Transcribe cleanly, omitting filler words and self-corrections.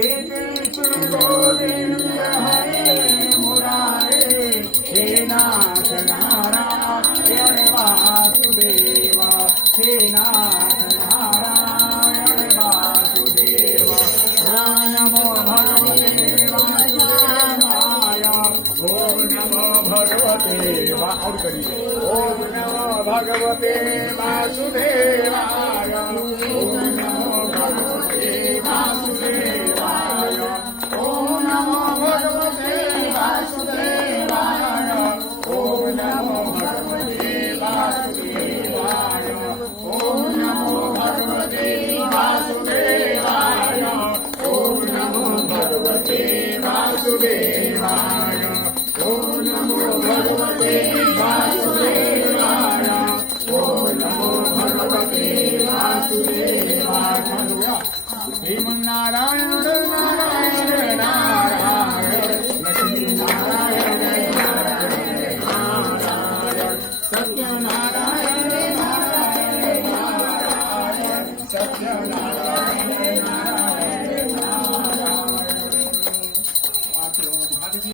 कृष्ण गोविंद हरे मुरारे हे नाथ नारायण वासुदेव हे नाथ नारायण वासुदेव ओम नमो भगवते वासुदेवाय ओम नमो भगवते और करिए ओम नमो भगवते वासुदेवाय ओम नमो भगवते वासुदेवाय ओम नमो भगवते वासुदेवाय ओम नमो भगवते वासुदेवाय ओम नमो भगवते वासुदेवाय ओम नमो भगवते वासुदेवाय ओम नमो भगवते वासुदेवाय ओम नमो भगवते वासुदेवाय श्रीमन्नारायण नारायण नारायण लक्ष्मी नारायण नारायण सत्यनारायण नारायण नारायण सत्यनारायण नारायण